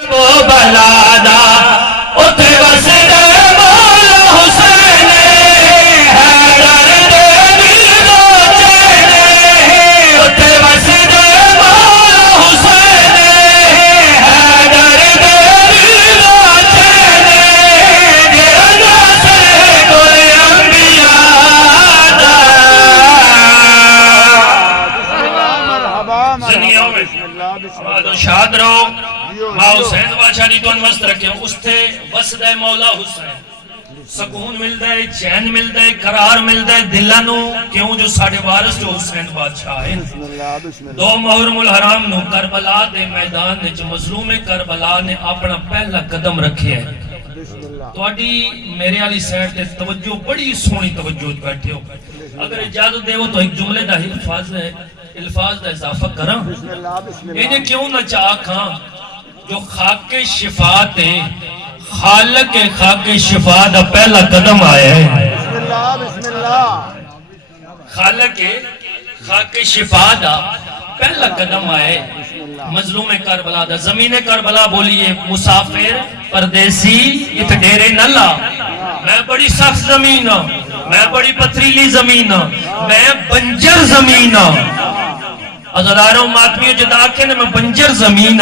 بلادا اتھے وسدے مولا حسین حیدر دے دل چینے اتھے وسدے مولا حسین حیدر دے دل چینے جڑا ناصر کل انبیاء دا زنیوں میں آباد و شاد رہو ماں حسین بادشاہ دی تو انوست رکھے اس تھے وسدہ مولا حسین سکون مل دے چین مل دے قرار مل دے دلانو کیوں جو ساڑھے وارث جو حسین بادشاہ ہے دو محرم الحرام نو کربلا دے میدان نے جو مظلوم کربلا نے اپنا پہلا قدم رکھے ہے تو اڈی میرے علی سیٹ دے توجہ بڑی سونی توجہ بیٹھے ہو اگر اجازت دے وہ تو ایک جملے دا ہی الفاظ دا اضافہ کرا انہیں کیوں نہ چاہ کھاں جو خاک شفاعت ہے خالق خاک شفاعت دا پہلا قدم آیا ہے بسم اللہ خالق خاک شفاعت دا پہلا قدم آیا ہے مظلوم کربلا دا زمین کربلا بولیے مسافر پردیسی ات ڈیرے نلا میں بڑی سخت زمین میں بڑی پتھریلی زمین میں بنجر زمین ازاداروں ماتمیوں جد آکھیں میں بنجر زمین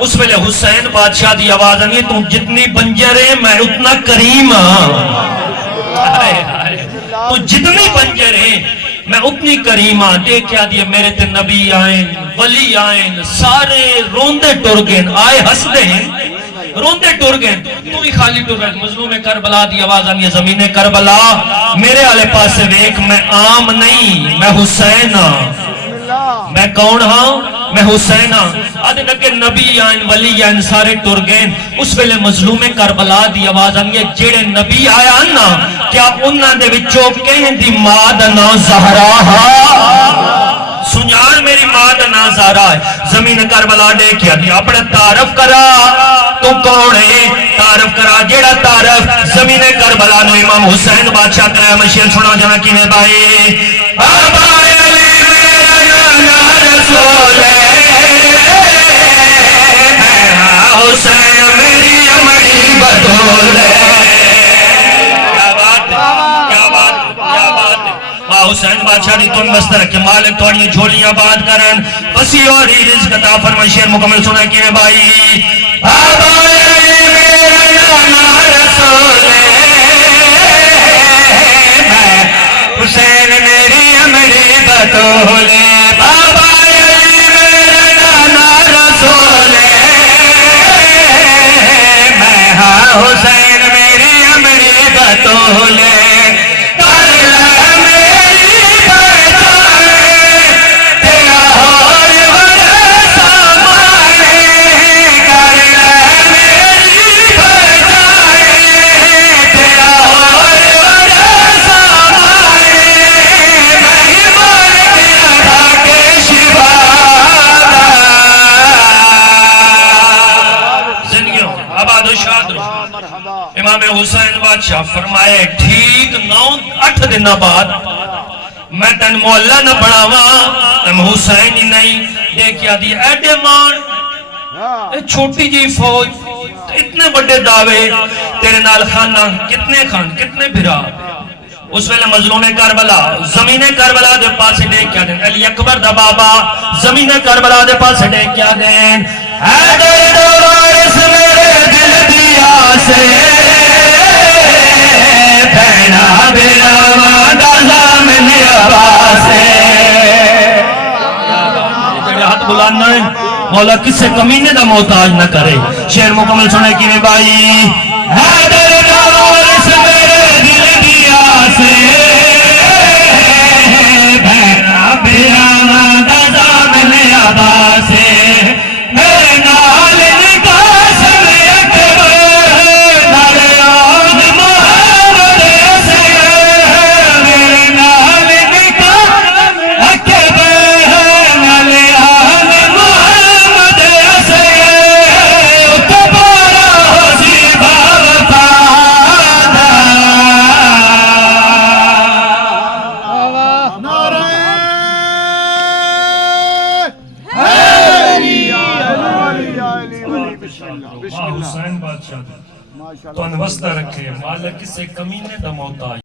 اس ویلے حسین بادشاہ دی آواز آنی ہے تم جتنی بنجر ہے میں اتنا کریم تو جتنی بنجر ہے میں اتنی کریم دیکھیا دیئے میرے تے نبی آئیں ولی آئیں سارے روندے ٹرگیں آئے ہس دے ہیں روندے ٹرگیں تو ہی خالی ٹرگیں مظلوم کربلا دی آواز آنی ہے زمین کربلا میرے آلے پاس سے ویک میں عام نہیں میں حسین میں کون ہاں میں حسین ہاں آدھے لگے نبی آئین ولی آئین سارے ٹرگین اس ویلے مظلوم کربلا دی آواز آنگے جیڑے نبی آیا نا کیا انہاں دے وچوں کہیں دی ماد نا زہرا سنیار میری ماد نا زہرا ہے زمین کربلا دے کیا دی اپنے تعارف کرا تو کون ہے تعارف کرا جیڑا تعارف زمین کربلا نو امام حسین بادشاہ کرا مشیر سنا جانا کینے بھائی بابا حسین میری امڑی بطول کیا بات ہے کیا بات کیا بات ہے حسین بادشاہ دی تن مستر کے مالک توڑی جھولیاں بات کرن پسی اور ہی رزق عطا فرمائے شیر مکمل سنا کینے بھائی بابا میرا رسول حسین میری امڑی بطول بابا حسین میری امری بطولے کر لے میری بچائے تیرا ہور بڑے سامانے کر لے میری بچائے تیرا ہور بڑے سامانے مہمان تیرا ڈھاکے شفادا زندگیوں آباد و شاد رو امام حسین بادشاہ فرمائے ٹھیک 9-8 دن بعد میں تن مولا نہ بڑھاوا تم حسین ہی نہیں دیکھیا دی ایڈے مان چھوٹی جی فوج اتنے بڑے دعوے تیرے نال خانہ کتنے خان کتنے بھرا اس ویلے مظلوم کربلا زمین کربلا دے پاس دیکھیا دیں علی اکبر دا بابا زمین کربلا دے پاس دیکھیا دیں حیدر دا وارث میرے دل دیا سے بھینا بھینا مادا زامن عباسے ہاتھ بلانا ہے مولا کس سے کمینے دا محتاج نہ کرے شیر مکمل سنے کی میں بھائی حیدر دا وارث میرے دل دیا سے بھینا بھینا مادا زامن عباسے میرے نال نکاس میں اکبر نالیان محمد سے میرے نال نکاس اکبر نالیان محمد سے اتبارا حسیب وفادہ نعرہ ماں حسین بادشاہ تو وسطہ رکھے مالک سے کمینے دا محتاج